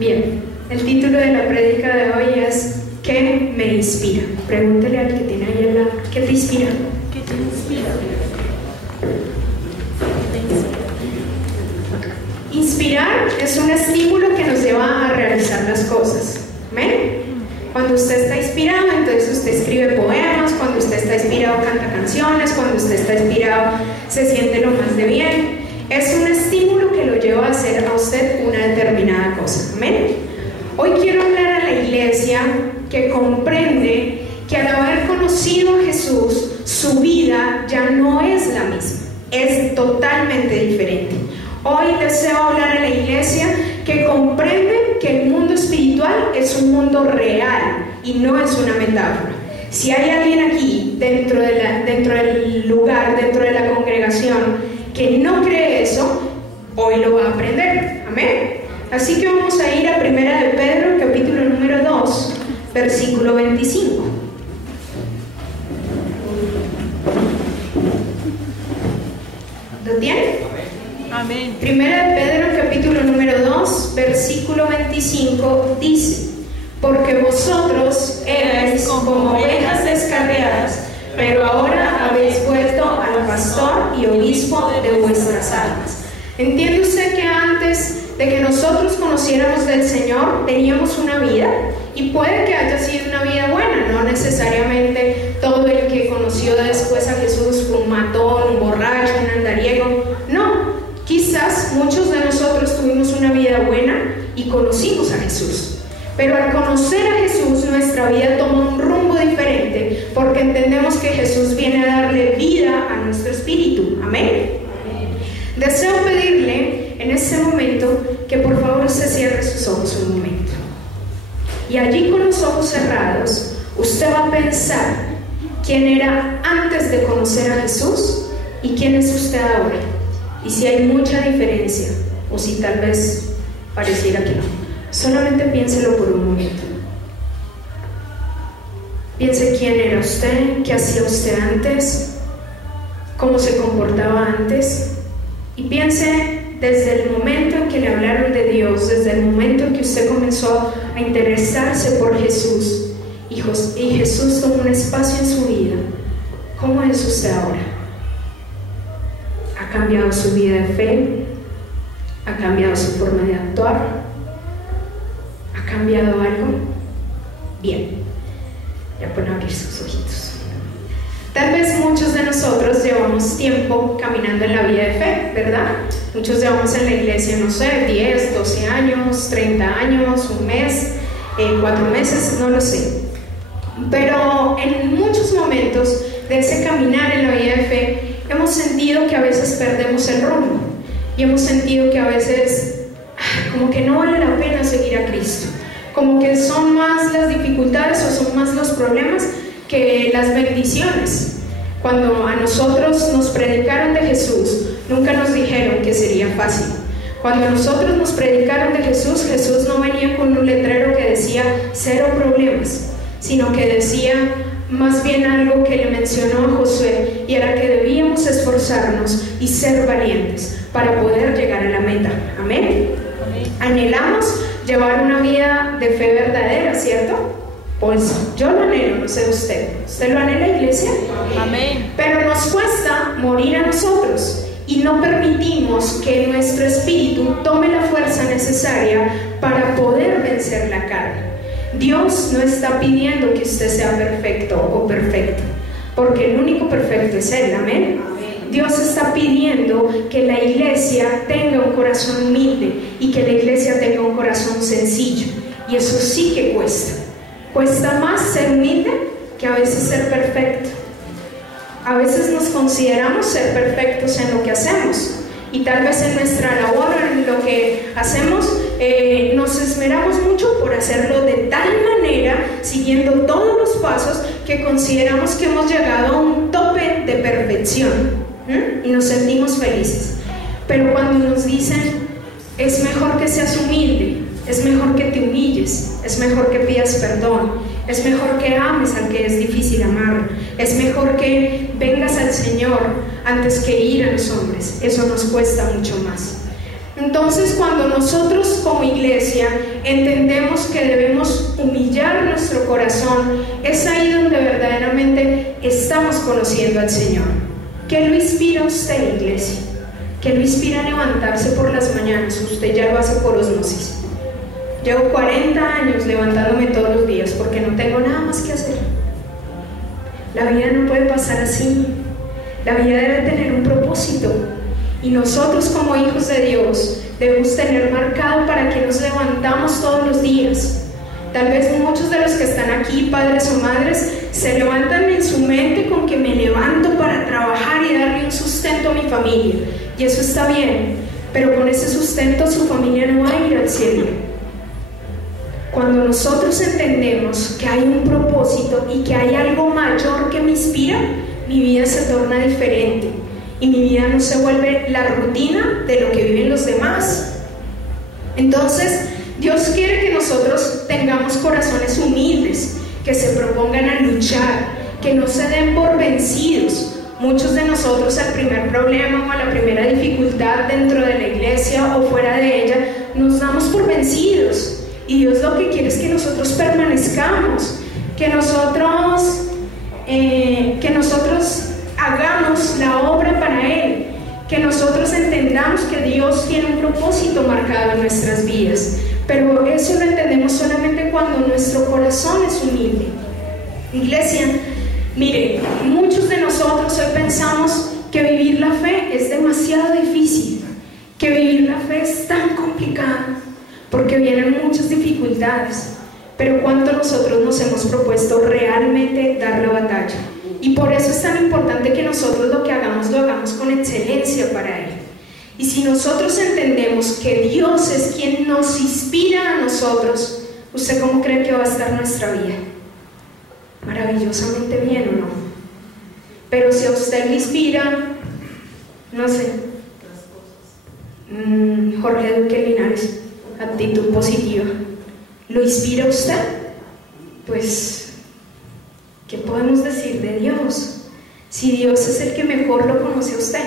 Bien, el título de la prédica de hoy es ¿qué me inspira? Pregúntele al que tiene ahí al lado, ¿qué te inspira? ¿Qué te inspira? Inspirar es un estímulo que nos lleva a realizar las cosas. ¿Amén? Cuando usted está inspirado, entonces usted escribe poemas. Cuando usted está inspirado, canta canciones. Cuando usted está inspirado, se siente lo más de bien. Es un estímulo que lo lleva a hacer a usted una determinada cosa. ¿Amén? Hoy quiero hablar a la iglesia que comprende que al haber conocido a Jesús, su vida ya no es la misma. Es totalmente diferente. Hoy deseo hablar a la iglesia que comprende que el mundo espiritual es un mundo real y no es una metáfora. Si hay alguien aquí dentro del lugar, dentro de la congregación que no cree eso, hoy lo va a aprender. Amén. Así que vamos a ir a 1 de Pedro, capítulo número 2, versículo 25. ¿Lo tienen? Amén. 1 de Pedro, capítulo número 2, versículo 25 dice: porque vosotros erais como ovejas descarriadas, pero ahora habéis vuelto al pastor y obispo de vuestras almas. ¿Entiende usted que antes de que nosotros conociéramos del Señor teníamos una vida? Y puede que haya sido una vida buena, no necesariamente todo el que conoció después a Jesús fue un matón, un borracho, un andariego. No, quizás muchos de nosotros tuvimos una vida buena y conocimos a Jesús. Pero al conocer a Jesús, nuestra vida toma un rumbo diferente, porque entendemos que Jesús viene a darle vida a nuestro espíritu. Amén. Deseo pedirle en este momento que por favor se cierre sus ojos un momento. Y allí con los ojos cerrados, usted va a pensar quién era antes de conocer a Jesús y quién es usted ahora. Y si hay mucha diferencia, o si tal vez pareciera que no. Solamente piénselo por un momento. Piense quién era usted, qué hacía usted antes, cómo se comportaba antes. Y piense desde el momento en que le hablaron de Dios, desde el momento en que usted comenzó a interesarse por Jesús y Jesús tomó un espacio en su vida. ¿Cómo es usted ahora? ¿Ha cambiado su vida de fe? ¿Ha cambiado su forma de actuar? ¿Ha cambiado algo? Bien, ya pueden abrir sus ojitos. Tal vez muchos de nosotros llevamos tiempo caminando en la vida de fe, ¿verdad? Muchos llevamos en la iglesia, no sé, 10, 12 años, 30 años, un mes, 4 meses, no lo sé. Pero en muchos momentos de ese caminar en la vida de fe, hemos sentido que a veces perdemos el rumbo y hemos sentido que a veces como que no vale la pena seguir a Cristo, como que son más las dificultades o son más los problemas que las bendiciones. Cuando a nosotros nos predicaron de Jesús, nunca nos dijeron que sería fácil. Cuando a nosotros nos predicaron de Jesús, Jesús no venía con un letrero que decía 0 problemas, sino que decía más bien algo que le mencionó a Josué, y era que debíamos esforzarnos y ser valientes para poder llegar a la meta. Amén. Anhelamos llevar una vida de fe verdadera, ¿cierto? Pues yo lo anhelo, no sé usted. ¿Usted lo anhela, iglesia? Amén. Pero nos cuesta morir a nosotros y no permitimos que nuestro espíritu tome la fuerza necesaria para poder vencer la carne. Dios no está pidiendo que usted sea perfecto o perfecta, porque el único perfecto es Él. Amén. Dios está pidiendo que la iglesia tenga un corazón humilde y que la iglesia tenga un corazón sencillo. Y eso sí que cuesta. Cuesta más ser humilde que a veces ser perfecto. A veces nos consideramos ser perfectos en lo que hacemos. Y tal vez en nuestra labor, en lo que hacemos, nos esmeramos mucho por hacerlo de tal manera, siguiendo todos los pasos, que consideramos que hemos llegado a un tope de perfección. Y nos sentimos felices. Pero cuando nos dicen, es mejor que seas humilde, es mejor que te humilles, es mejor que pidas perdón, es mejor que ames al que es difícil amar, es mejor que vengas al Señor antes que ir a los hombres, eso nos cuesta mucho más. Entonces, cuando nosotros como iglesia entendemos que debemos humillar nuestro corazón, es ahí donde verdaderamente estamos conociendo al Señor. ¿Qué lo inspira a usted, iglesia? ¿Qué lo inspira a levantarse por las mañanas? Usted ya lo hace por osmosis. Llevo 40 años levantándome todos los días porque no tengo nada más que hacer. La vida no puede pasar así. La vida debe tener un propósito. Y nosotros como hijos de Dios debemos tener marcado para que nos levantamos todos los días. Tal vez muchos de los que están aquí, padres o madres, se levantan en su mente con que me levanto para trabajar y darle un sustento a mi familia. Y eso está bien, pero con ese sustento su familia no va a ir al cielo. Cuando nosotros entendemos que hay un propósito y que hay algo mayor que me inspira, mi vida se torna diferente. Y mi vida no se vuelve la rutina de lo que viven los demás. Entonces, Dios quiere que nosotros tengamos corazones humildes, que se propongan a luchar, que no se den por vencidos. Muchos de nosotros al primer problema o a la primera dificultad dentro de la iglesia o fuera de ella, nos damos por vencidos. Y Dios lo que quiere es que nosotros permanezcamos, que nosotros hagamos la obra para Él, que nosotros entendamos que Dios tiene un propósito marcado en nuestras vidas, pero eso lo entendemos solamente cuando nuestro corazón es humilde. Iglesia, mire, muchos de nosotros hoy pensamos que vivir la fe es demasiado difícil, que vivir la fe es tan complicado, porque vienen muchas dificultades, pero ¿cuánto nosotros nos hemos propuesto realmente dar la batalla? Y por eso es tan importante que nosotros lo hagamos con excelencia para Él. Y si nosotros entendemos que Dios es quien nos inspira a nosotros, ¿usted cómo cree que va a estar nuestra vida? Maravillosamente bien, ¿o no? Pero si a usted le inspira, no sé, Jorge Duque Linares, actitud positiva, ¿lo inspira a usted? Pues, ¿qué podemos decir de Dios? Si Dios es el que mejor lo conoce a usted,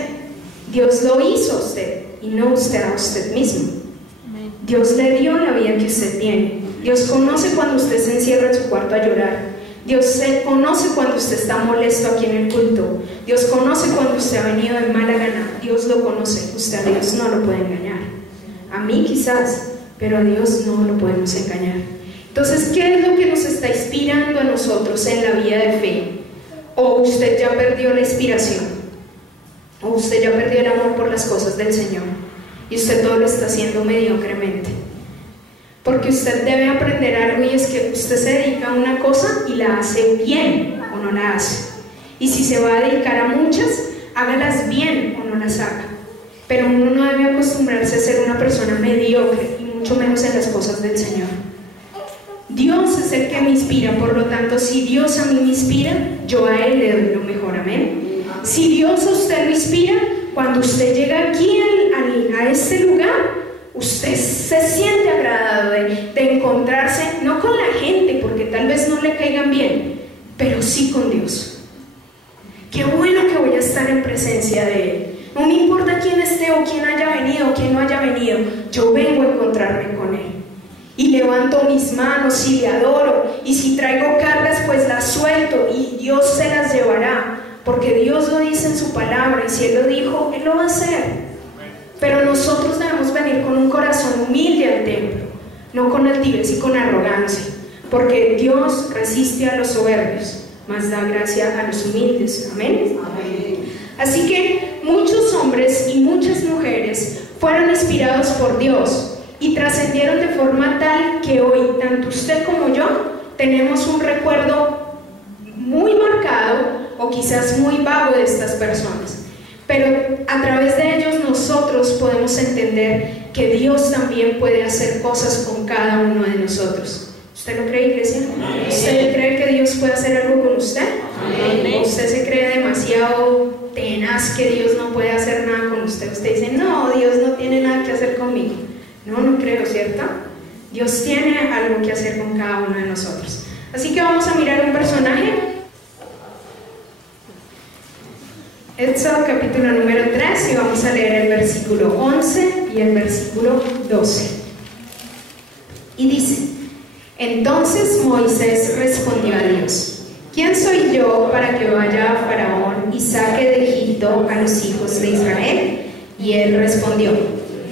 Dios lo hizo a usted y no usted a usted mismo. Dios le dio la vida que usted tiene. Dios conoce cuando usted se encierra en su cuarto a llorar. Dios conoce cuando usted está molesto aquí en el culto. Dios conoce cuando usted ha venido de mala gana. Dios lo conoce. Usted a Dios no lo puede engañar. A mí quizás, pero a Dios no lo podemos engañar. Entonces, ¿qué es lo que nos está inspirando a nosotros en la vida de fe? ¿O usted ya perdió la inspiración? ¿O usted ya perdió el amor por las cosas del Señor? Y usted todo lo está haciendo mediocremente. Porque usted debe aprender algo, y es que usted se dedica a una cosa y la hace bien o no la hace. Y si se va a dedicar a muchas, hágalas bien o no las haga. Pero uno no debe acostumbrarse a ser una persona mediocre, y mucho menos en las cosas del Señor. Dios es el que me inspira, por lo tanto, si Dios a mí me inspira, yo a Él le doy lo mejor, amén. Si Dios a usted lo inspira, cuando usted llega aquí a este lugar, usted se siente agradado de encontrarse, no con la gente, porque tal vez no le caigan bien, pero sí con Dios. Qué bueno que voy a estar en presencia de Él. No me importa quién esté o quién haya venido o quién no haya venido, yo vengo a encontrarme con Él. Y levanto mis manos y le adoro, y si traigo cargas pues las suelto y Dios se las llevará, porque Dios lo dice en su palabra, y si Él lo dijo, Él lo va a hacer. Pero nosotros debemos venir con un corazón humilde al templo, no con altivez y con arrogancia, porque Dios resiste a los soberbios, mas da gracia a los humildes, amén. Así que muchos hombres y muchas mujeres fueron inspirados por Dios y trascendieron de forma tal que hoy, tanto usted como yo, tenemos un recuerdo muy marcado o quizás muy vago de estas personas. Pero a través de ellos nosotros podemos entender que Dios también puede hacer cosas con cada uno de nosotros. ¿Usted lo cree, iglesia? ¿Usted cree que Dios puede hacer algo con usted? ¿O usted se cree demasiado tenaz que Dios no puede hacer nada con usted? Usted dice, no, Dios no tiene nada que hacer conmigo. No, no creo, ¿cierto? Dios tiene algo que hacer con cada uno de nosotros. Así que vamos a mirar un personaje. Éxodo capítulo número 3, y vamos a leer el versículo 11 y el versículo 12. Y dice: entonces Moisés respondió a Dios: ¿quién soy yo para que vaya a Faraón y saque de Egipto a los hijos de Israel? Y él respondió: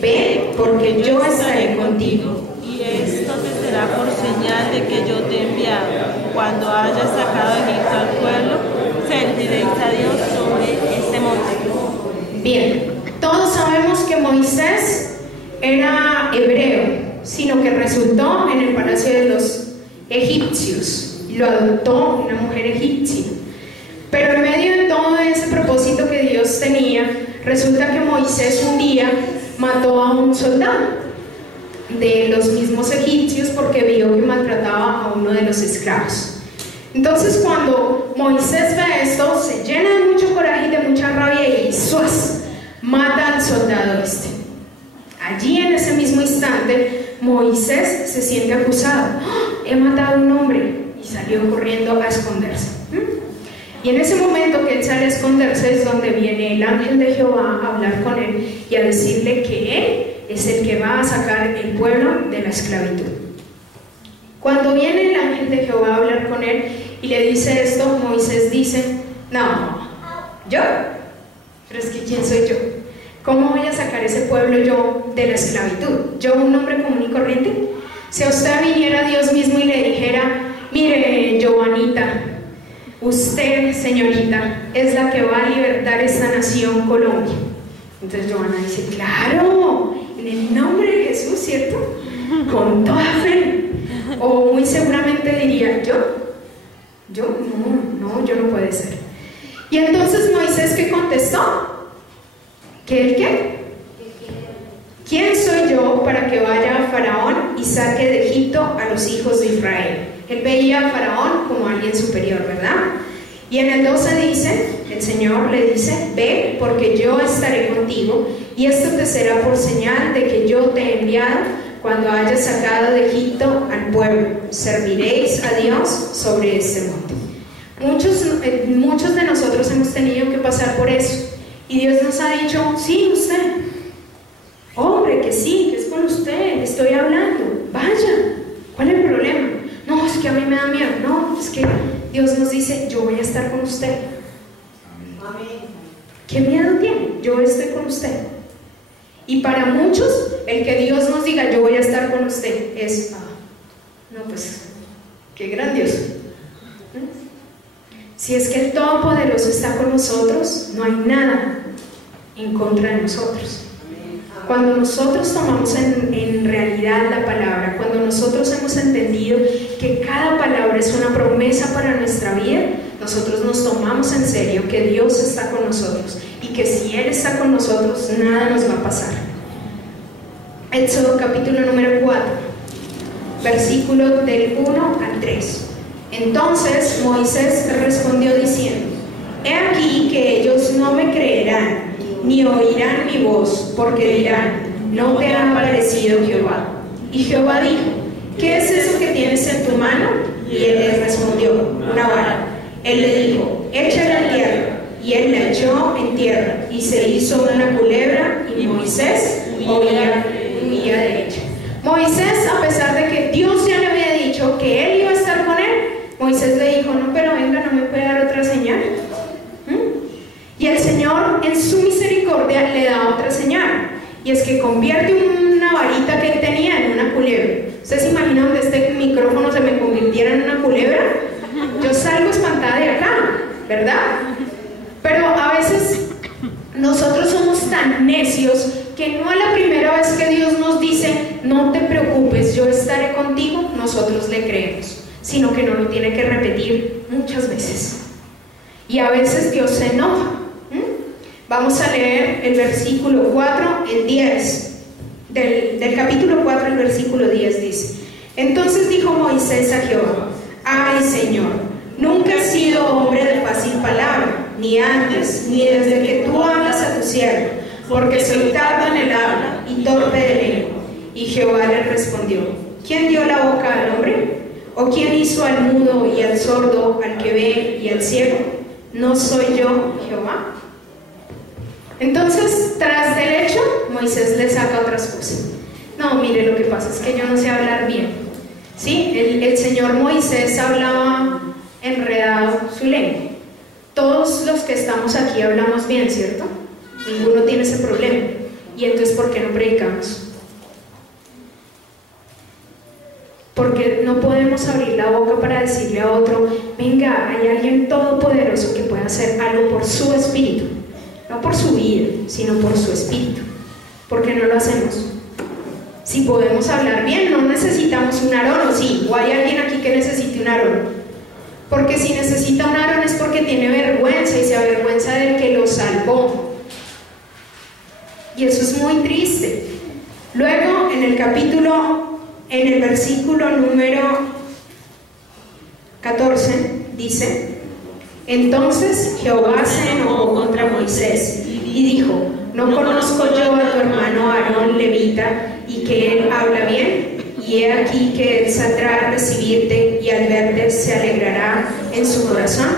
ve, porque yo estaré contigo. Y esto te será por señal de que yo te he enviado. Cuando hayas sacado de Egipto al pueblo, serviréis a Dios sobre este monte. Bien, todos sabemos que Moisés era hebreo, sino que resultó en el palacio de los egipcios. Lo adoptó una mujer egipcia. Pero en medio de todo ese propósito que Dios tenía, resulta que Moisés un día mató a un soldado de los mismos egipcios porque vio que maltrataba a uno de los esclavos. Entonces, cuando Moisés ve esto, se llena de mucho coraje y de mucha rabia y ¡suas!, mata al soldado este. Allí, en ese mismo instante, Moisés se siente acusado. ¡Oh! He matado a un hombre, y salió corriendo a esconderse. Y en ese momento que él sale a esconderse es donde viene el ángel de Jehová a hablar con él y a decirle que él es el que va a sacar el pueblo de la esclavitud. Cuando viene el ángel de Jehová a hablar con él y le dice esto, Moisés dice: no, ¿yo? Pero es que ¿quién soy yo? ¿Cómo voy a sacar ese pueblo yo de la esclavitud? ¿Yo, un hombre común y corriente? Si a usted viniera Dios mismo y le dijera: mire, Giovanita, usted, señorita, es la que va a libertar esta nación Colombia. Entonces Giovanna dice: claro, en el nombre de Jesús, ¿cierto? Con toda fe. O muy seguramente diría: ¿yo? No, yo no puede ser. Y entonces Moisés, ¿qué contestó? ¿Que él qué? ¿Quién soy yo para que vaya a Faraón y saque de Egipto a los hijos de Israel? Él veía a Faraón como alguien superior, ¿verdad? Y en el 12 dice, el Señor le dice: ve, porque yo estaré contigo, y esto te será por señal de que yo te he enviado. Cuando hayas sacado de Egipto al pueblo, serviréis a Dios sobre este monte. Muchos de nosotros hemos tenido que pasar por eso, y Dios nos ha dicho: sí, usted, hombre, que sí, que es con usted, le estoy hablando, vaya, ¿cuál es el problema? No, es que a mí me da miedo. No, es que Dios nos dice: yo voy a estar con usted. Amén. ¿Qué miedo tiene? Yo estoy con usted. Y para muchos, el que Dios nos diga: yo voy a estar con usted, es: no, pues, qué grandioso. Si es que el Todopoderoso está con nosotros, no hay nada en contra de nosotros. Cuando nosotros tomamos en realidad la palabra, cuando nosotros hemos entendido que cada palabra es una promesa para nuestra vida, nosotros nos tomamos en serio que Dios está con nosotros y que si Él está con nosotros, nada nos va a pasar. Éxodo capítulo número 4, versículo del 1 al 3. Entonces Moisés respondió diciendo: he aquí que ellos no me creerán, ni oirán mi voz, porque dirán: no te ha aparecido Jehová. Y Jehová dijo: ¿qué es eso que tienes en tu mano? Y él les respondió: una vara. Él le dijo: échala en tierra. Y él la echó en tierra, y se hizo una culebra, y Moisés huía de ella. Moisés, a pesar de que Dios ya le había dicho que él iba a estar con él, Moisés le dijo: no, pero venga, ¿no me puede dar otra señal? Y el Señor, en su misericordia, le da otra señal, y es que convierte una varita que él tenía en una culebra. ¿Ustedes se imaginan donde este micrófono se me convirtiera en una culebra? Yo salgo espantada de acá, ¿verdad? Pero a veces nosotros somos tan necios que no a la primera vez que Dios nos dice: no te preocupes, yo estaré contigo, nosotros le creemos, sino que no lo tiene que repetir muchas veces. Y a veces Dios se enoja. Vamos a leer el versículo 4, el 10, del capítulo 4, el versículo 10 dice: entonces dijo Moisés a Jehová: ay, Señor, nunca he sido hombre de fácil palabra, ni antes, ni desde que tú hablas a tu siervo, porque soy tardo en el habla y torpe de lengua. Y Jehová le respondió: ¿quién dio la boca al hombre? ¿O quién hizo al mudo y al sordo, al que ve y al ciego? ¿No soy yo Jehová? Entonces, tras del hecho, Moisés le saca otra excusa. No, mire, lo que pasa es que yo no sé hablar bien. ¿Sí? El señor Moisés hablaba enredado su lengua. Todos los que estamos aquí hablamos bien, ¿cierto? Ninguno tiene ese problema. ¿Y entonces por qué no predicamos? Porque no podemos abrir la boca para decirle a otro: venga, hay alguien todopoderoso que puede hacer algo por su espíritu, no por su vida, sino por su espíritu. ¿Por qué no lo hacemos? Si podemos hablar bien, no necesitamos un Aarón, ¿o sí? ¿O hay alguien aquí que necesite un Aarón? Porque si necesita un Aarón es porque tiene vergüenza y se avergüenza del que lo salvó. Y eso es muy triste. Luego, en el versículo número 14, dice: entonces Jehová se enojó contra Moisés y dijo: ¿no conozco yo a tu hermano Aarón levita, y que él habla bien? Y he aquí que él saldrá a recibirte, y al verte se alegrará en su corazón.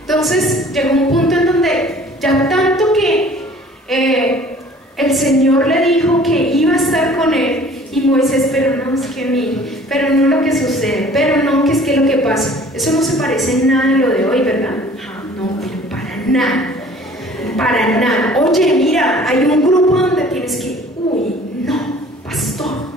Entonces llegó un punto en donde ya tanto que el Señor le dijo que iba a estar con él, y Moisés: pero no, es que mire, pero no lo que sucede, pero no, que es que lo que pasa. Eso no se parece en nada a lo de hoy, ¿verdad? No, pero para nada. Para nada. Oye, mira, hay un grupo donde tienes que... Uy, no, pastor,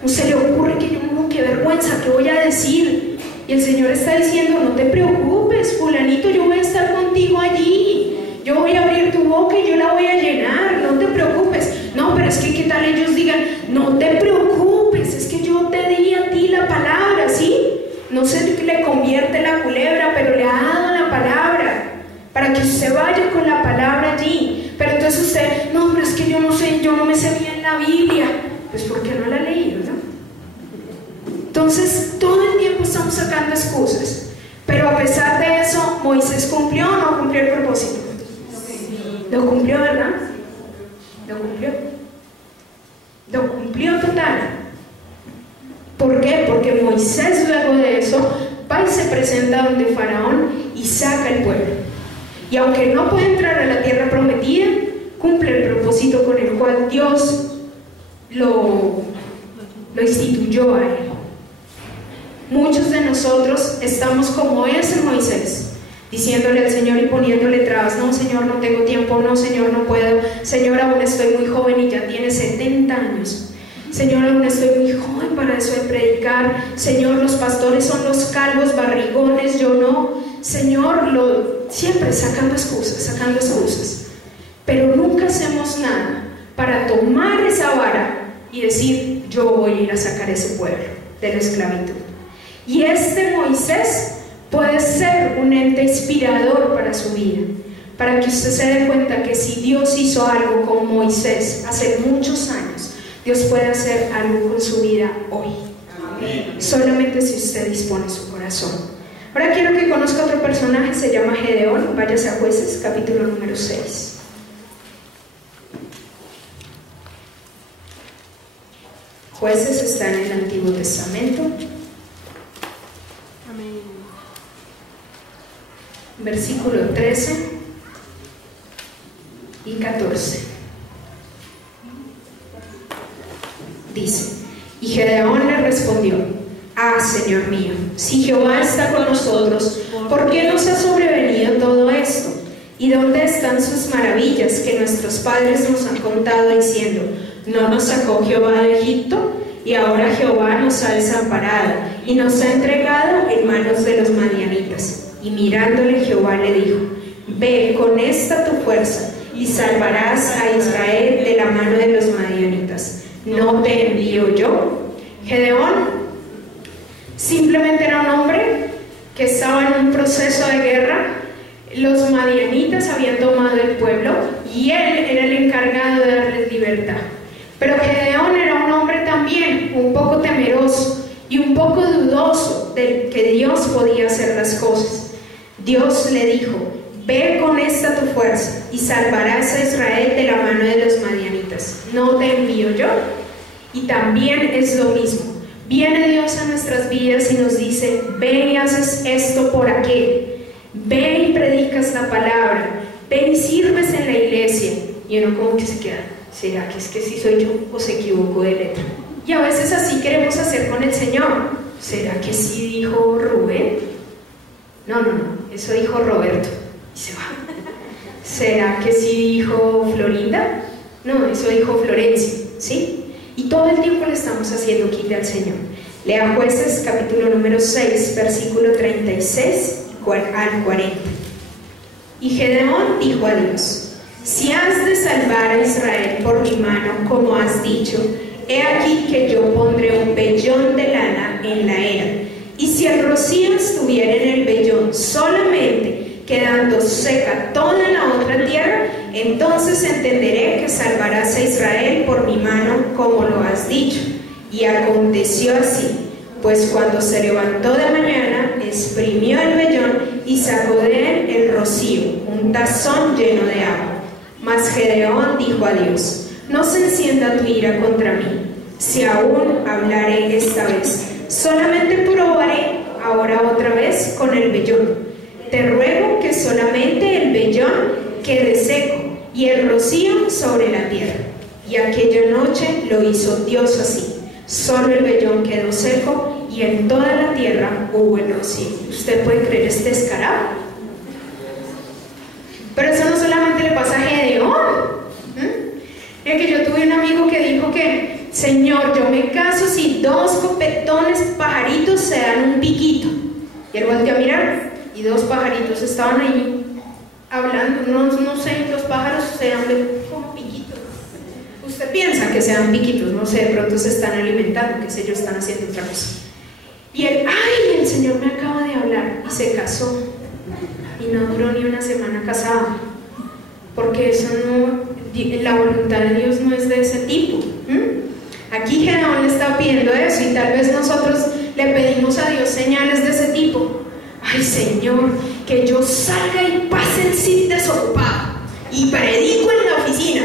no se le ocurre que yo... No, qué vergüenza, ¿qué voy a decir? Y el Señor está diciendo: no te preocupes, fulanito, yo voy a estar contigo allí. Yo voy a abrir tu boca y yo la voy a llenar, no te preocupes. No, pero es que ¿qué tal ellos digan? No te preocupes, es que yo te di a ti la palabra, ¿sí? No se le convierte la culebra, pero le ha dado la palabra, para que usted vaya con la palabra allí. Pero entonces usted: no, pero es que yo no sé, yo no me sé bien la Biblia. Pues ¿por qué no la ha leído, no? Entonces todo el tiempo estamos sacando excusas. Pero a pesar de eso, ¿Moisés cumplió o no cumplió el propósito? Lo cumplió, ¿verdad? Lo cumplió. Lo cumplió total. ¿Por qué? Porque Moisés luego de eso va y se presenta donde Faraón y saca el pueblo. Y aunque no puede entrar a la tierra prometida, cumple el propósito con el cual Dios lo instituyó a él. Muchos de nosotros estamos como ese Moisés, diciéndole al Señor y poniéndole trabas: no, Señor, no tengo tiempo, no, Señor, no puedo, Señor, aún estoy muy joven, y ya tiene 70 años. Señor, aún estoy muy joven para eso de predicar. Señor, los pastores son los calvos, barrigones, yo no. Señor, siempre sacando excusas. Pero nunca hacemos nada para tomar esa vara y decir: yo voy a ir a sacar ese pueblo de la esclavitud. Y este Moisés puede ser un ente inspirador para su vida, para que usted se dé cuenta que si Dios hizo algo con Moisés hace muchos años, Dios puede hacer algo con su vida hoy. Amén. Solamente si usted dispone su corazón. Ahora quiero que conozca otro personaje, se llama Gedeón. Váyase a Jueces, capítulo número 6. Jueces está en el Antiguo Testamento. Amén. Versículo 13 y 14. Dice: y Gedeón le respondió: ah, Señor mío, si Jehová está con nosotros, ¿por qué nos ha sobrevenido todo esto? ¿Y dónde están sus maravillas que nuestros padres nos han contado, diciendo: ¿no nos sacó Jehová de Egipto? Y ahora Jehová nos ha desamparado y nos ha entregado en manos de los madianitas. Y mirándole Jehová le dijo: ve con esta tu fuerza y salvarás a Israel de la mano de los madianitas. ¿No te envío yo? Gedeón simplemente era un hombre que estaba en un proceso de guerra. Los madianitas habían tomado el pueblo y él era el encargado de darles libertad. Pero Gedeón era un hombre también un poco temeroso y un poco dudoso de que Dios podía hacer las cosas. Dios le dijo: ve con esta tu fuerza y salvarás a Israel de la mano de los madianitas. ¿No te envío yo? Y también es lo mismo. Viene Dios a nuestras vidas y nos dice: ve y haces esto por aquel. Ve y predicas la palabra. Ve y sirves en la iglesia. Y uno como que se queda: ¿será que es que sí soy yo o se equivocó de letra? Y a veces así queremos hacer con el Señor. ¿Será que sí dijo Rubén? No, eso dijo Roberto y se va. ¿Será que sí dijo Florinda? No, eso dijo Florencia, ¿sí? Y todo el tiempo le estamos haciendo quite al Señor. Lea Jueces capítulo número 6, versículo 36 al 40. Y Gedeón dijo a Dios: si has de salvar a Israel por mi mano, como has dicho, he aquí que yo pondré un vellón de lana en la era, y si el rocío estuviera en el vellón solamente, quedando seca toda la otra tierra, entonces entenderé que salvarás a Israel por mi mano, como lo has dicho. Y aconteció así, pues cuando se levantó de mañana, exprimió el vellón y sacó de él el rocío, un tazón lleno de agua. Mas Gedeón dijo a Dios: no se encienda tu ira contra mí, si aún hablaré esta vez, solamente probaré ahora otra vez con el vellón. Te ruego que solamente el vellón quede seco y el rocío sobre la tierra. Y aquella noche lo hizo Dios así. Solo el vellón quedó seco y en toda la tierra hubo el rocío. ¿Usted puede creer este descarado? Pero eso no solamente le pasa a Gedeón. Mira que yo tuve un amigo que dijo que: Señor, yo me caso si 2 copetones pajaritos se dan un piquito. Y él volteó a mirar y 2 pajaritos estaban ahí hablando. No sé, los pájaros se dan como piquitos. Usted piensa que se dan piquitos, no sé, de pronto se están alimentando, qué sé yo, están haciendo otra cosa. Y él: ay, el Señor me acaba de hablar, y se casó. Y no duró ni una semana casado, porque eso no, la voluntad de Dios no es de ese tipo. Aquí Gedeón le está pidiendo eso, y tal vez nosotros le pedimos a Dios señales de ese tipo. Ay, Señor, que yo salga y pase el sit desocupado y predico en la oficina.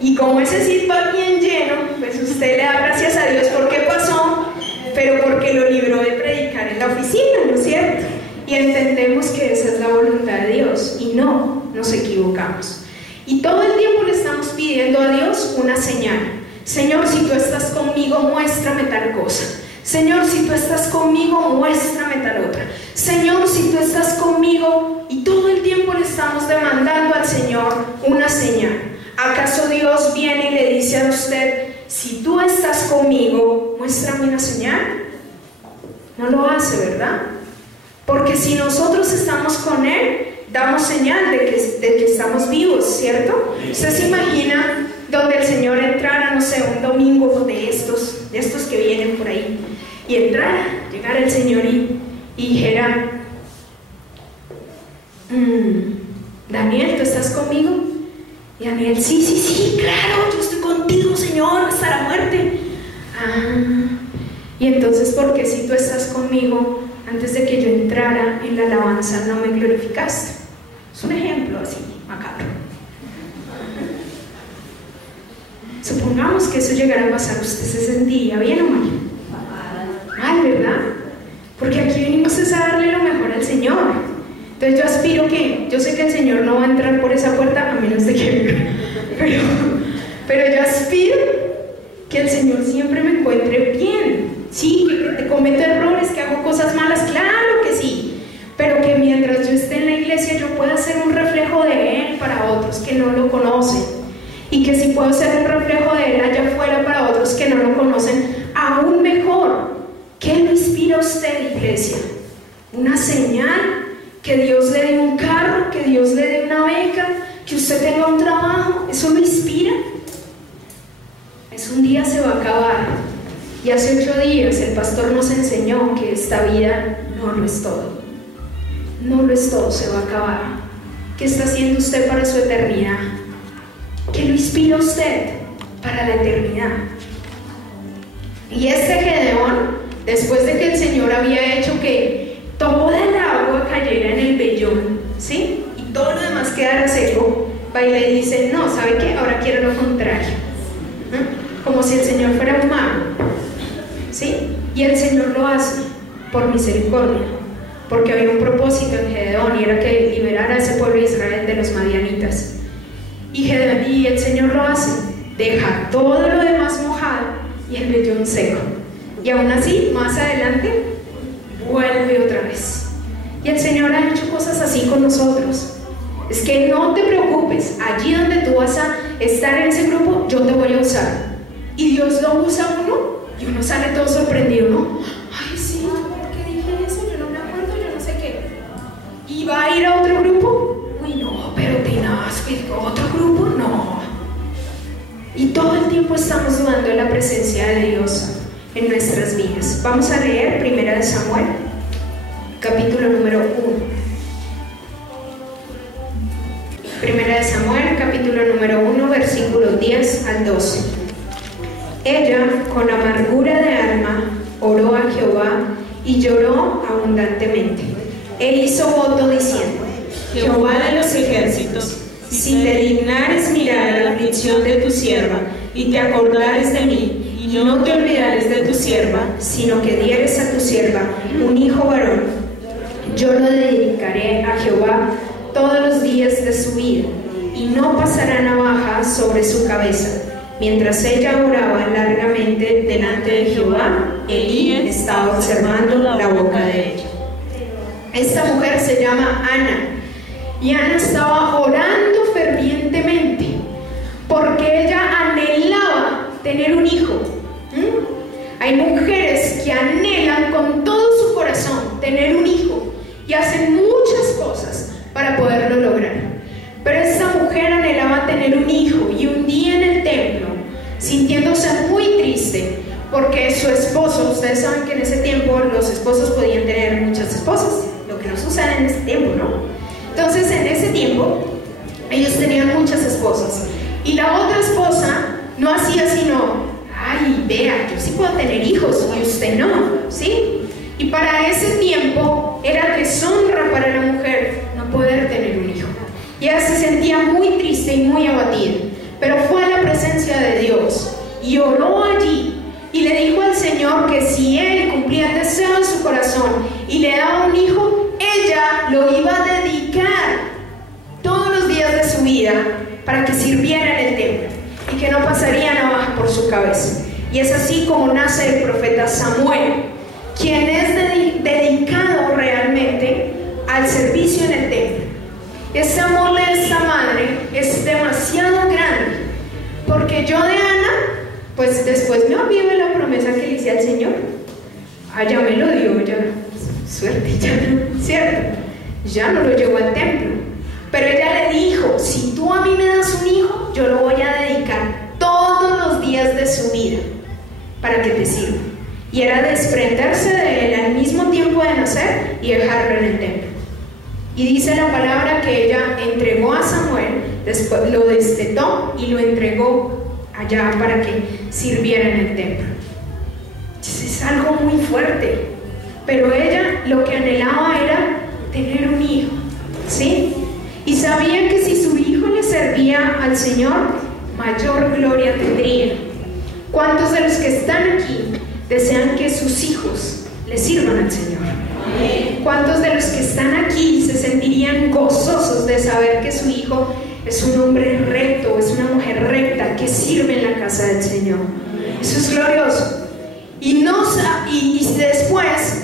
Y como ese sit va bien lleno, pues usted le da gracias a Dios porque pasó, pero porque lo libró de predicar en la oficina, ¿no es cierto? Y entendemos que esa es la voluntad de Dios, y no nos equivocamos. Y todo el tiempo le estamos pidiendo a Dios una señal. Señor, si tú estás conmigo, muéstrame tal cosa. Señor, si tú estás conmigo, muéstrame tal otra. Señor, si tú estás conmigo. Y todo el tiempo le estamos demandando al Señor una señal. ¿Acaso Dios viene y le dice a usted: si tú estás conmigo, muéstrame una señal? No lo hace, ¿verdad? Porque si nosotros estamos con Él, damos señal de que estamos vivos, ¿cierto? ¿Usted se imagina donde el Señor entrara, no sé, un domingo de estos que vienen por ahí, y entrara, llegara el Señor y dijera: Daniel, ¿tú estás conmigo? Y Daniel: sí, claro, yo estoy contigo, Señor, hasta la muerte. Y entonces, ¿por qué si tú estás conmigo, antes de que yo entrara en la alabanza, no me glorificaste? Es un ejemplo así, macabro. Supongamos que eso llegara a pasar, ¿usted se sentiría bien o mal? Mal, ¿verdad? Porque aquí venimos a darle lo mejor al Señor. Entonces yo aspiro yo sé que el Señor no va a entrar por esa puerta a menos de que pero yo aspiro que el Señor siempre me encuentre bien. Sí, que cometo errores, que hago cosas malas, claro que sí, pero que mientras yo esté en la iglesia yo pueda ser un reflejo de Él para otros que no lo conocen, y que si puedo ser un reflejo de Él allá afuera para otros que no lo conocen, aún mejor. ¿Qué lo inspira a usted, iglesia? Una señal, que Dios le dé un carro, que Dios le dé una beca, que usted tenga un trabajo. ¿Eso lo inspira? Un día se va a acabar. Y hace 8 días el pastor nos enseñó que esta vida no lo es todo. No lo es todo, se va a acabar. ¿Qué está haciendo usted para su eternidad? ¿Qué lo inspira a usted para la eternidad? Y este Gedeón, después de que el Señor había hecho que toda el agua cayera en el vellón, ¿sí? Y todo lo demás quedara seco, va y le dice: no, ¿sabe qué? Ahora quiero lo contrario. Como si el Señor fuera humano, ¿sí? Y el Señor lo hace por misericordia, porque había un propósito en Gedeón, y era que liberara a ese pueblo de Israel de los madianitas. Y el Señor lo hace, deja todo lo demás mojado y el vellón seco. Y aún así, más adelante, vuelve otra vez. Y el Señor ha hecho cosas así con nosotros. Es que no te preocupes, allí donde tú vas a estar en ese grupo, yo te voy a usar. Y Dios lo usa a uno y uno sale todo sorprendido, ¿no? Ay, sí, ¿por qué dije eso? Yo no me acuerdo, yo no sé qué. ¿Y va a ir a otro grupo? Uy, no, pero tenaz, ¿otro grupo? No. Y todo el tiempo estamos dudando de la presencia de Dios en nuestras vidas. Vamos a leer 1 Samuel, capítulo número 1. 1 Samuel, capítulo número 1, versículos 10 al 12. Ella, con amargura de alma, oró a Jehová y lloró abundantemente. E hizo voto diciendo: Jehová de los ejércitos, si te dignares mirar a la aflicción de tu sierva, y te acordares de mí, y no te olvidares de tu sierva, sino que dieres a tu sierva un hijo varón, yo lo dedicaré a Jehová todos los días de su vida, y no pasará navaja sobre su cabeza. Mientras ella oraba largamente delante de Jehová, Elí estaba observando la boca de ella. Esta mujer se llama Ana, y Ana estaba orando fervientemente porque ella anhelaba tener un hijo. Hay mujeres que anhelan con todo su corazón tener un hijo y hacen muchas cosas para poderlo lograr. Pero esta mujer anhelaba tener un hijo, y un día en el templo, sintiéndose muy triste porque su esposo, ustedes saben que en ese tiempo los esposos podían tener muchas esposas, lo que no se usa en ese tiempo, ¿no? Entonces en ese tiempo ellos tenían muchas esposas, y la otra esposa no hacía sino: ay, vea, yo sí puedo tener hijos y usted no, ¿sí? Y para ese tiempo era deshonra para la mujer no poder tener un hijo, y ella se sentía muy triste y muy abatida. Pero fue a la presencia de Dios y oró allí, y le dijo al Señor que si él cumplía el deseo de su corazón y le daba un hijo, ella lo iba a dedicar todos los días de su vida para que sirviera en el templo y que no pasaría navaja por su cabeza. Y es así como nace el profeta Samuel, quien es dedicado realmente al servicio en el templo. Ese amor de esta madre es demasiado grande, porque yo de Ana, pues después me olvidé de la promesa que le hice al Señor. Ya me lo dio, ya, suerte, ya no, ¿cierto? Ya no lo llevó al templo. Pero ella le dijo: si tú a mí me das un hijo, yo lo voy a dedicar todos los días de su vida para que te sirva. Y era desprenderse de él al mismo tiempo de nacer y dejarlo en el templo. Y dice la palabra que ella entregó a Samuel, después lo destetó y lo entregó allá para que sirviera en el templo. Es algo muy fuerte, pero ella lo que anhelaba era tener un hijo, ¿sí? Y sabía que si su hijo le servía al Señor, mayor gloria tendría. ¿Cuántos de los que están aquí desean que sus hijos le sirvan al Señor? ¿Cuántos de los que están aquí se sentirían gozosos de saber que su hijo es un hombre recto, es una mujer recta que sirve en la casa del Señor? Eso es glorioso. Y después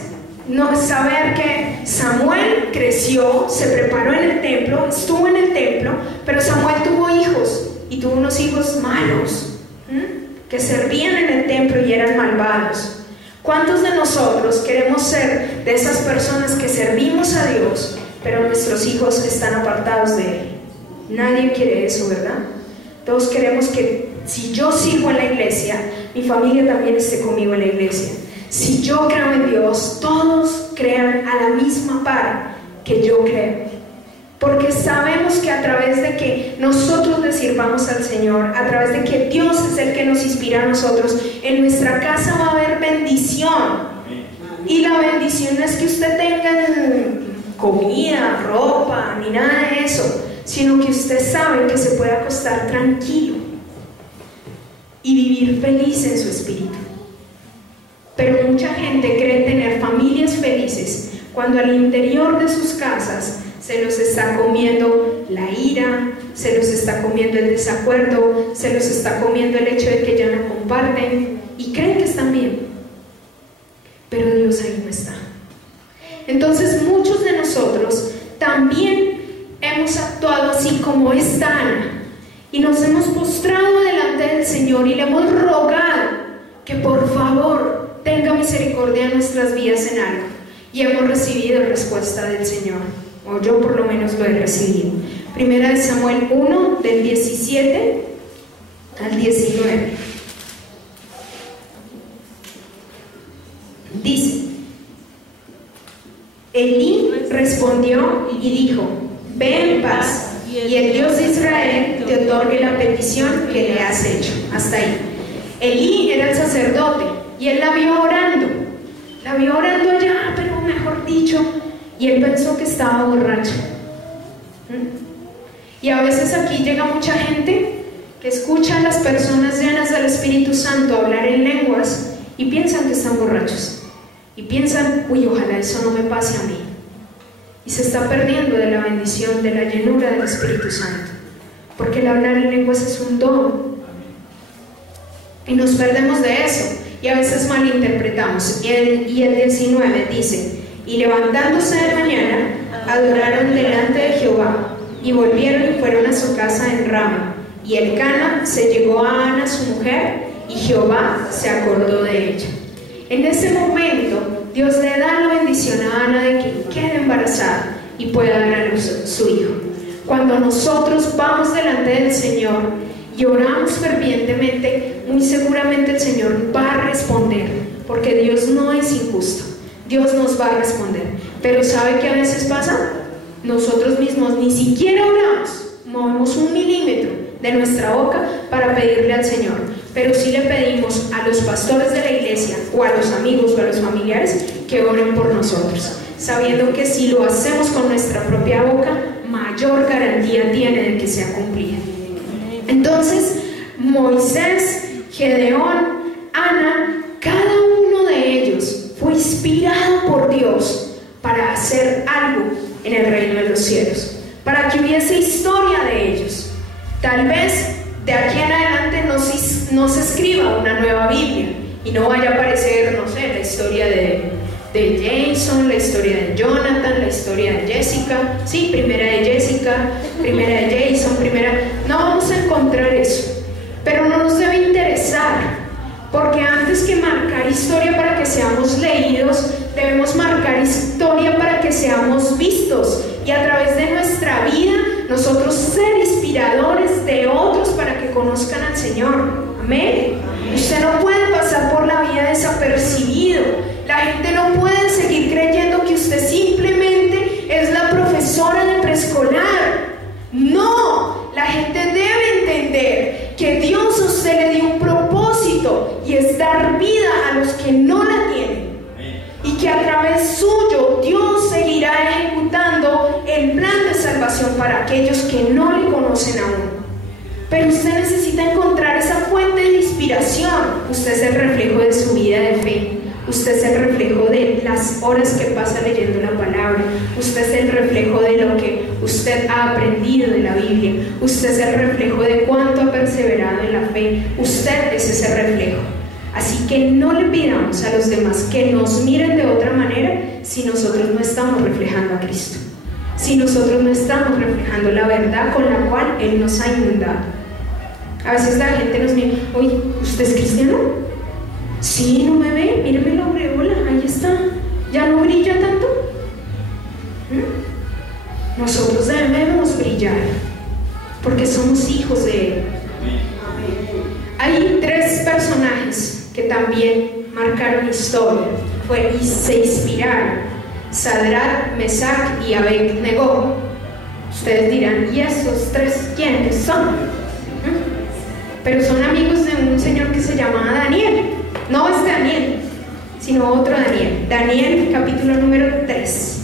saber que Samuel creció, se preparó en el templo, estuvo en el templo, pero Samuel tuvo hijos, y tuvo unos hijos malos, que servían en el templo y eran malvados. ¿Cuántos de nosotros queremos ser de esas personas que servimos a Dios, pero nuestros hijos están apartados de Él? Nadie quiere eso, ¿verdad? Todos queremos que si yo sirvo en la iglesia, mi familia también esté conmigo en la iglesia. Si yo creo en Dios, todos crean a la misma par que yo creo. Porque sabemos que a través de que nosotros le sirvamos al Señor, a través de que Dios es el que nos inspira a nosotros, en nuestra casa va a haber bendición. Y la bendición no es que usted tenga comida, ropa, ni nada de eso, sino que usted sabe que se puede acostar tranquilo y vivir feliz en su espíritu. Pero mucha gente cree tener familias felices cuando al interior de sus casas se los está comiendo la ira, se los está comiendo el desacuerdo, se los está comiendo el hecho de que ya no comparten y creen que están bien, pero Dios ahí no está. Entonces muchos de nosotros también hemos actuado así como esta Ana y nos hemos postrado delante del Señor y le hemos rogado que por favor tenga misericordia de nuestras vidas en algo, y hemos recibido respuesta del Señor, o yo por lo menos lo he recibido. Primera de Samuel 1, del 17 al 19. Dice: Elí respondió y dijo: ve en paz, y el Dios de Israel te otorgue la petición que le has hecho. Hasta ahí. Elí era el sacerdote y él la vio orando allá, pero mejor dicho, y él pensó que estaba borracho. Y a veces aquí llega mucha gente que escucha a las personas llenas del Espíritu Santo hablar en lenguas y piensan que están borrachos, y piensan: uy, ojalá eso no me pase a mí, y se está perdiendo de la bendición, de la llenura del Espíritu Santo, porque el hablar en lenguas es un don, y nos perdemos de eso, y a veces malinterpretamos. Y el 19 dice: y levantándose de mañana, adoraron delante de Jehová, y volvieron y fueron a su casa en Rama, y Elcana se llegó a Ana su mujer, y Jehová se acordó de ella. En ese momento Dios le da la bendición a Ana de que quede embarazada y pueda dar a luz su hijo. Cuando nosotros vamos delante del Señor y oramos fervientemente, muy seguramente el Señor va a responder, porque Dios no es injusto. Dios nos va a responder. Pero ¿sabe qué a veces pasa? Nosotros mismos ni siquiera oramos, movemos un milímetro de nuestra boca para pedirle al Señor, pero sí le pedimos a los pastores de la iglesia, o a los amigos, o a los familiares, que oren por nosotros, sabiendo que si lo hacemos con nuestra propia boca, mayor garantía tiene de que sea cumplida. Entonces, Moisés, Gedeón, Ana, cada uno de ellos fue inspirado por Dios para hacer algo en el reino de los cielos, para que hubiese historia de ellos. Tal vez de aquí en adelante no se escriba una nueva Biblia y no vaya a aparecer, no sé, la historia de Jason, la historia de Jonathan, la historia de Jessica, sí, primera de Jessica, primera de Jason, no vamos a encontrar eso, pero no nos debe interesar, porque antes que marcar historia para que seamos leídos, debemos marcar historia para que seamos vistos, y a través de nuestra vida nosotros ser inspiradores de otros para que conozcan al Señor. Amén. Usted no puede pasar por la vida desapercibido. La gente no puede seguir creyendo que usted simplemente es la profesora de preescolar. No, la gente debe entender que Dios a usted le dio un propósito, y es dar vida a los que no la tienen, y que a través suyo Dios seguirá ejecutando el plan de salvación para aquellos que no le conocen aún. Pero usted necesita encontrar esa fuente de inspiración. Usted es el reflejo de su vida de fe. Usted es el reflejo de las horas que pasa leyendo la palabra. Usted es el reflejo de lo que usted ha aprendido de la Biblia. Usted es el reflejo de cuánto ha perseverado en la fe. Usted es ese reflejo. Así que no le pidamos a los demás que nos miren de otra manera si nosotros no estamos reflejando a Cristo, si nosotros no estamos reflejando la verdad con la cual Él nos ha inundado. A veces la gente nos mira: oye, ¿usted es cristiano? Sí, no me ve, míreme la aureola, ahí está, ya no brilla tanto. Nosotros debemos brillar porque somos hijos de Él. Hay tres personajes que también marcaron historia y se inspiraron: Sadrach, Mesach y Abed-Negó. Ustedes dirán: ¿y esos tres quiénes son? Pero son amigos de un señor que se llamaba Daniel. No es Daniel, sino otro Daniel. Daniel, capítulo número 3.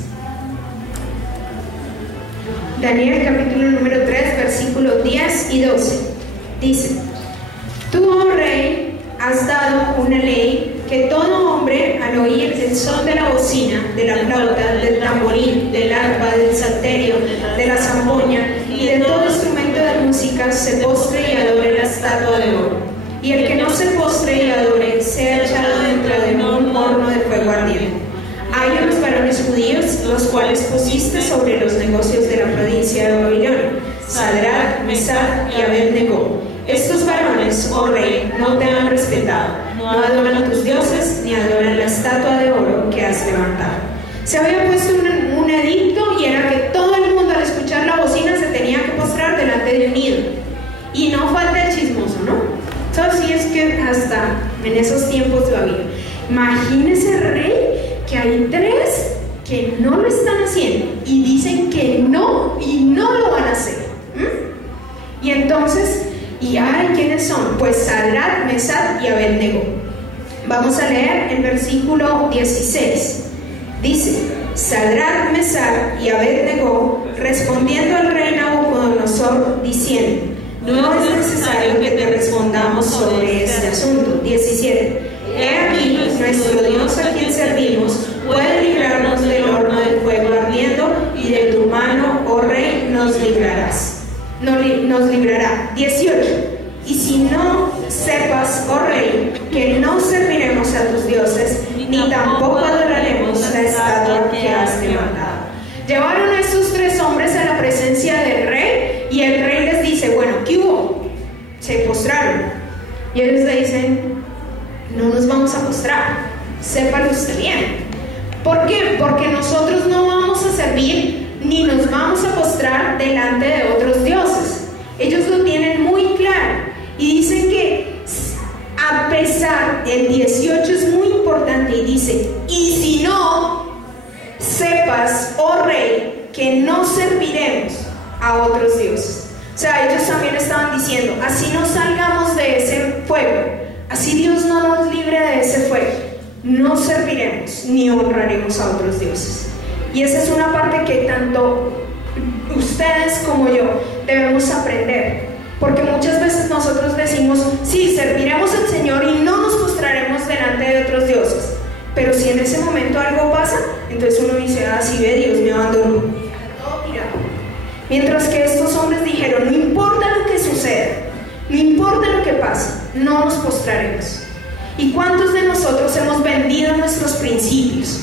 Daniel, capítulo número 3, versículos 10 y 12. Dice: Tú, oh rey, has dado una ley que todo hombre, al oír el son de la bocina, de la flauta, del tamborín, del arpa, del salterio, de la zampoña y de todo instrumento de música se postre y adore la estatua de oro. Y el que no se postre y adore sea echado dentro de un horno de fuego ardiente. Hay unos varones judíos, los cuales pusiste sobre los negocios de la provincia de Babilonia, Sadrach, Mesach y Abed-Nego. Estos varones, oh rey, no te han respetado, no adoran a tus dioses, ni adoran la estatua de oro que has levantado. Se había puesto un edicto, y era que todo el mundo al escuchar la bocina se tenía que postrar delante de un ídolo. Y no falta el chismoso, ¿no? Eso sí es que hasta en esos tiempos lo había. Imagínese, rey, que hay 3 que no lo están haciendo y dicen que no, y no lo van a hacer. Y entonces, ¿quiénes son? Pues Sadrach, Mesach y Abed-Nego. Vamos a leer el versículo 16. Dice: Sadrach, Mesach y Abed-Nego, respondiendo al rey Nabucodonosor, diciendo: no es necesario que te respondamos sobre este asunto. 17. He aquí, nuestro Dios a quien servimos puede librarnos del horno del fuego ardiendo, y de tu mano, oh rey, nos librarás. Nos librará. 18. Y si no sepas, oh rey, que no serviremos a tus dioses, ni tampoco adoraremos la estatua que has levantado. Llevaron a estos 3 hombres a la presencia del rey, y el rey les dice: bueno, ¿qué hubo? Se postraron. Y ellos le dicen: no nos vamos a postrar, sépalo usted bien. ¿Por qué? Porque nosotros no vamos a servir ni nos vamos a postrar delante de otros dioses. Ellos lo tienen muy claro, y dicen que a pesar, el 18 es muy importante, y dice: y si no sepas, oh rey, que no serviremos a otros dioses. O sea, ellos también estaban diciendo: así no salgamos de ese fuego, así Dios no nos libre de ese fuego, no serviremos ni honraremos a otros dioses. Y esa es una parte que tanto ustedes como yo debemos aprender, porque muchas veces nosotros decimos: sí, serviremos al Señor y no nos postraremos delante de otros dioses. Pero si en ese momento algo pasa, entonces uno dice: ah, sí, ve, Dios me abandonó. Mientras que estos hombres dijeron: no importa lo que suceda, no importa lo que pase, no nos postraremos. ¿Y cuántos de nosotros hemos vendido nuestros principios?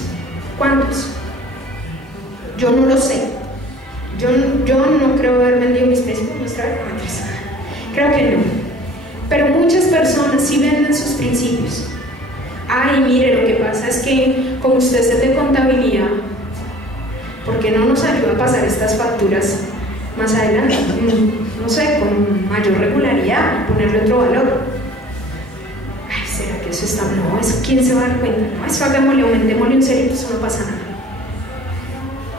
¿Cuántos? Yo no lo sé. Yo no creo haber vendido mis principios. Creo que no. Pero muchas personas sí venden sus principios. Ay, mire, lo que pasa es que como usted es de contabilidad, ¿por qué no nos ayuda a pasar estas facturas más adelante? No sé, con mayor regularidad, ponerle otro valor. Ay, ¿será que eso está? No, eso ¿quién se va a dar cuenta? No, eso hagámosle, aumentémosle un cerito, eso no pasa nada.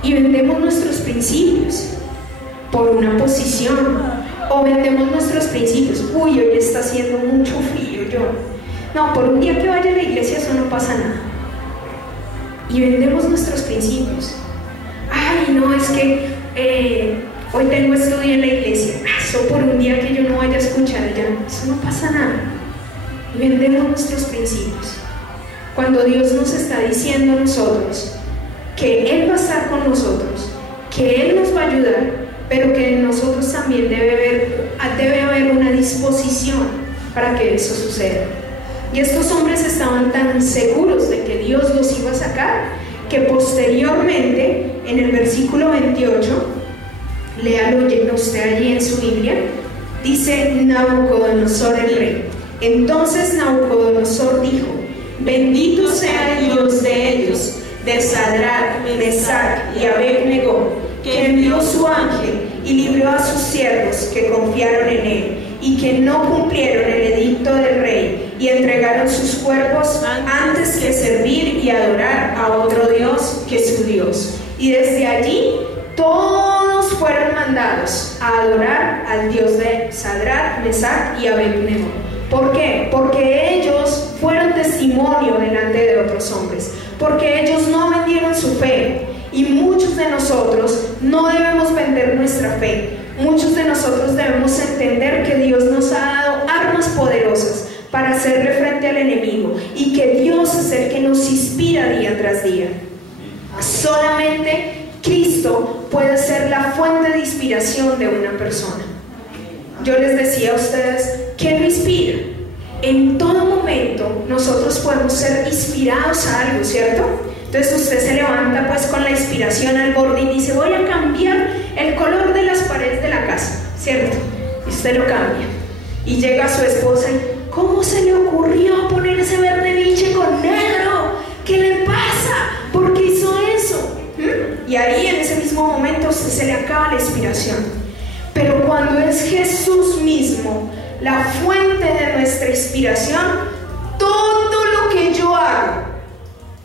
Y vendemos nuestros principios por una posición, o vendemos nuestros principios: uy, hoy está haciendo mucho frío, no, por un día que vaya a la iglesia eso no pasa nada. Y vendemos nuestros principios. Ay, no, es que hoy tengo estudio en la iglesia, eso por un día que yo no vaya a escuchar allá, eso no pasa nada. Y vendemos nuestros principios, cuando Dios nos está diciendo a nosotros que Él va a estar con nosotros, que Él nos va a ayudar, pero que en nosotros también debe haber una disposición para que eso suceda. Y estos hombres estaban tan seguros de que Dios los iba a sacar, que posteriormente, en el versículo 28, léalo usted allí en su Biblia, dice: Nabucodonosor el rey. Entonces Nabucodonosor dijo: bendito sea el Dios de ellos, de Sadrach, Mesach y Abed-Nego, que envió su ángel y libró a sus siervos que confiaron en él, y que no cumplieron el edicto del rey y entregaron sus cuerpos antes que servir y adorar a otro Dios que su Dios. Y desde allí todos fueron mandados a adorar al Dios de Sadrach, Mesach y Abed-Nego. ¿Por qué? Porque ellos fueron testimonio delante de otros hombres, porque ellos no vendieron su fe. Y muchos de nosotros no debemos vender nuestra fe. Muchos de nosotros debemos entender que Dios nos ha dado armas poderosas para hacerle frente al enemigo, y que Dios es el que nos inspira día tras día. Solamente Cristo puede ser la fuente de inspiración de una persona. yo les decía a ustedes, ¿qué lo inspira? En todo momento nosotros podemos ser inspirados a algo, ¿cierto? Entonces usted se levanta pues con la inspiración al borde y dice, voy a cambiar el color de las paredes de la casa, ¿cierto? Y usted lo cambia. Y llega su esposa y, ¿cómo se le ocurrió ponerse verde biche con negro? ¿Qué le pasa? ¿Por qué hizo eso? Y ahí en ese mismo momento se le acaba la inspiración. Pero cuando es Jesús mismo la fuente de nuestra inspiración, todo lo que yo hago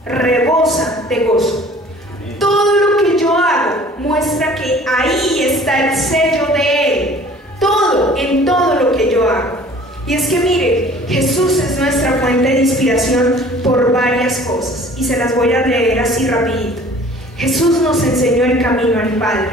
rebosa de gozo. Todo lo que yo hago muestra que ahí está el sello de Él. Todo, en todo lo que yo hago. Y es que mire, Jesús es nuestra fuente de inspiración por varias cosas, y se las voy a leer así rapidito. Jesús nos enseñó el camino al Padre.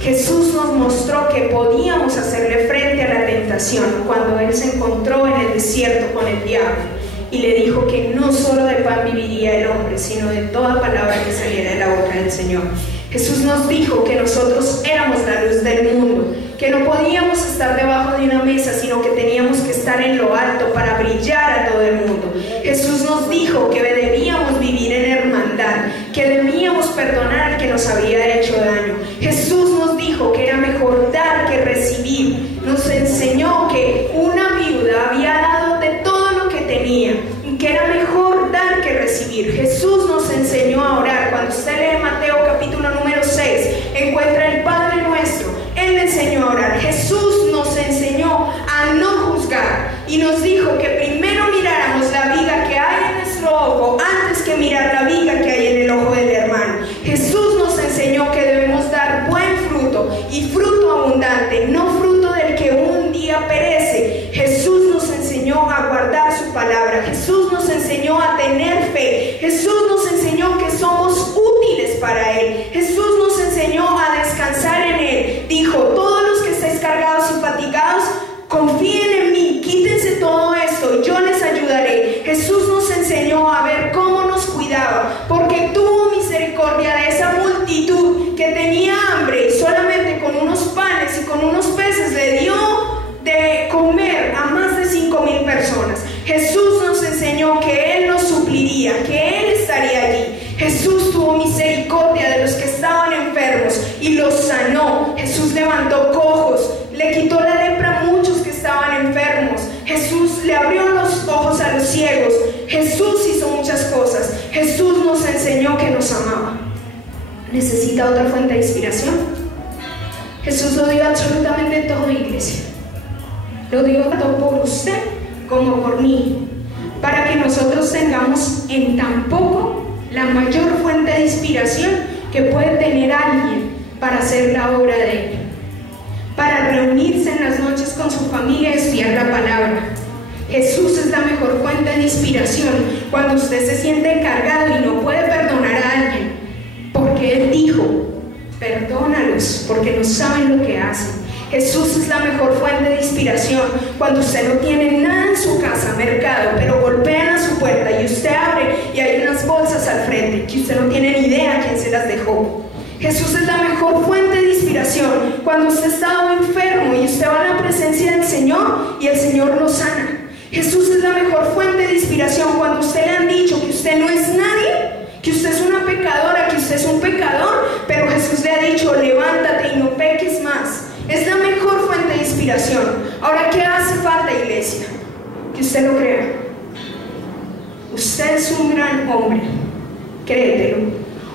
Jesús nos mostró que podíamos hacerle frente a la tentación cuando Él se encontró en el desierto con el diablo y le dijo que no solo de pan viviría el hombre, sino de toda palabra que saliera de la boca del Señor. Jesús nos dijo que nosotros éramos la luz del mundo, que no podíamos estar debajo de una mesa, sino que teníamos que estar en lo alto para brillar a todo el mundo. Jesús nos dijo que debíamos vivir en hermandad, que debíamos perdonar al que nos había hecho daño. Jesús nos dijo que era mejor dar que recibir. Nos enseñó que una viuda había dado de todo lo que tenía y que era mejor dar que recibir. Jesús nos enseñó a orar. Cuando usted lee Mateo capítulo número 6, encuentra el Padre Nuestro. Él le enseñó a orar. Jesús nos enseñó a no juzgar y nos dijo que primero miráramos la viga que hay en nuestro ojo antes que mirar la viga que hay en el ojo del hermano. Jesús nos enseñó que debemos dar buen fruto y fruto abundante, no fruto del que un día perece. Jesús nos enseñó a guardar su palabra. Jesús nos enseñó a tener fe. Jesús nos enseñó que somos útiles para Él. Jesús nos enseñó a descansar en Él. Dijo, todos los que estéis cargados y fatigados, confíen en mí, quítense todo esto y yo les ayudaré. Jesús nos enseñó a ver cómo nos cuidaba, porque tuvo misericordia de esa multitud que tenía hambre y solamente con unos panes y con unos peces le dio de comer a más de 5,000 personas. Jesús nos enseñó que Él nos supliría, que Él estaría allí. Jesús tuvo misericordia de los que estaban enfermos y los sanó. Jesús levantó cojos, le quitó la lepra a muchos que estaban enfermos. Jesús le abrió los ojos a los ciegos. Jesús hizo muchas cosas. Jesús nos enseñó que nos amaba. ¿Necesita otra fuente de inspiración? Jesús lo dio absolutamente todo, iglesia. Lo dio tanto por usted como por mí, para que nosotros tengamos en tan poco la mayor fuente de inspiración que puede tener alguien para hacer la obra de Él, para reunirse en las noches con su familia y estudiar la palabra. Jesús es la mejor fuente de inspiración cuando usted se siente cargado y no puede perdonar a alguien, porque Él dijo, perdónalos porque no saben lo que hacen. Jesús es la mejor fuente de inspiración cuando usted no tiene nada en su casa, mercado, pero golpean a su puerta y usted abre y hay unas bolsas al frente que usted no tiene ni idea quién se las dejó. Jesús es la mejor fuente de inspiración cuando usted estaba enfermo y usted va a la presencia del Señor y el Señor lo sana. Jesús es la mejor fuente de inspiración cuando usted le han dicho que usted no es nadie, que usted es una pecadora, que usted es un pecador, pero Jesús le ha dicho, levántate y no peques más. Es la mejor fuente de inspiración. Ahora, ¿qué hace falta, iglesia? Que usted lo crea. Usted es un gran hombre, créetelo.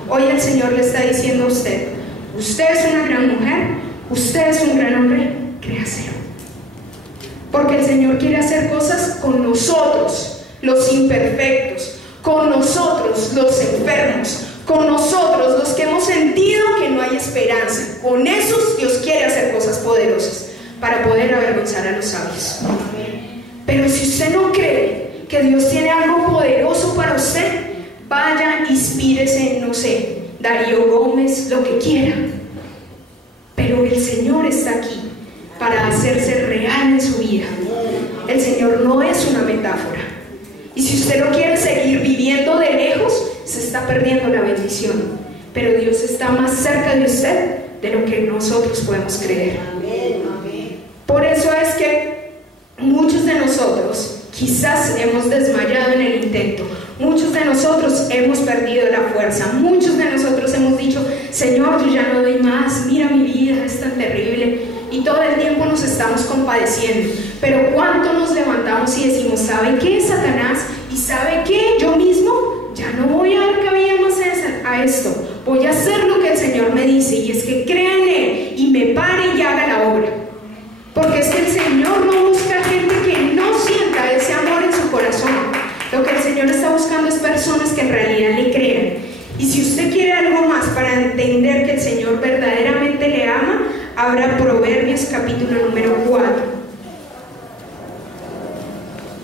Hoy el Señor le está diciendo a usted, usted es una gran mujer, usted es un gran hombre, créaselo. Porque el Señor quiere hacer cosas con nosotros, los imperfectos, con nosotros, los enfermos, con nosotros, los que hemos sentido que no hay esperanza. Con esos Dios quiere hacer cosas poderosas para poder avergonzar a los sabios. Pero si usted no cree que Dios tiene algo poderoso para usted, vaya, inspírese en, no sé, Darío Gómez, lo que quiera. Pero el Señor está aquí para hacerse real en su vida. El Señor no es una metáfora. Y si usted no quiere seguir viviendo de lejos, se está perdiendo la bendición. Pero Dios está más cerca de usted de lo que nosotros podemos creer. Por eso eso es que muchos de nosotros quizás hemos desmayado en el intento. Muchos de nosotros hemos perdido la fuerza. Muchos de nosotros hemos dicho: Señor, yo ya no doy más, mira mi vida, es tan terrible. Y todo el tiempo nos estamos compadeciendo. Pero ¿cuánto nos levantamos y decimos: ¿sabe qué, Satanás? ¿Y sabe qué? Yo mismo ya no voy a dar cabida más a esto. Voy a hacer lo que el Señor me dice, y es que crea en Él y me pare y haga la obra. Porque es que el Señor no busca gente que no sienta ese amor en su corazón. Lo que el Señor está buscando es personas que en realidad le crean. Y si usted quiere algo más para entender que el Señor verdaderamente le ama, abra Proverbios capítulo número 4,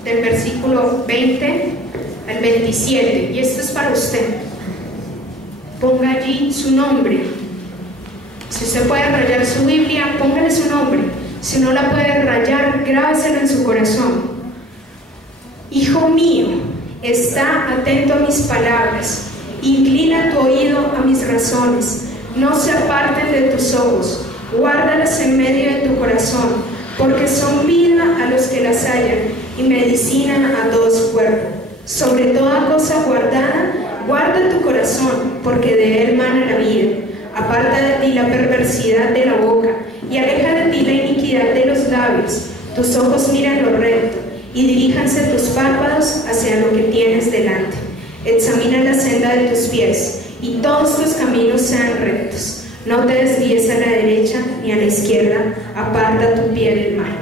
del versículo 20 al 27. Y esto es para usted. Ponga allí su nombre. Si usted puede rayar su Biblia, póngale su nombre. Si no la puede rayar, grábeselo en su corazón. Hijo mío, está atento a mis palabras, inclina tu oído a mis razones, no se aparten de tus ojos, guárdalas en medio de tu corazón, porque son vida a los que las hallan y medicina a todo su cuerpo. Sobre toda cosa guardada, guarda tu corazón, porque de él mana la vida. Aparta de ti la perversidad de la boca y aleja de ti la iniquidad de los labios. Tus ojos miran lo recto y diríjanse tus párpados hacia lo que tienes delante. Examina la senda de tus pies y todos tus caminos sean rectos. No te desvíes a la derecha ni a la izquierda, aparta tu pie del mal.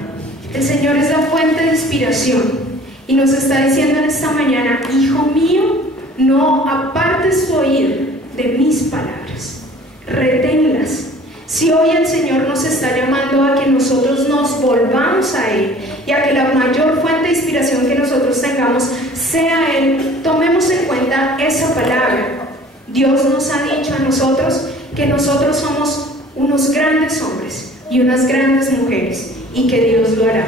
El Señor es la fuente de inspiración y nos está diciendo en esta mañana: hijo mío, no apartes tu oído de mis palabras, reténlas. Si hoy el Señor nos está llamando a que nosotros nos volvamos a Él y a que la mayor fuente de inspiración que nosotros tengamos sea Él, tomemos en cuenta esa palabra. Dios nos ha dicho a nosotros que nosotros somos unos grandes hombres y unas grandes mujeres, y que Dios lo hará.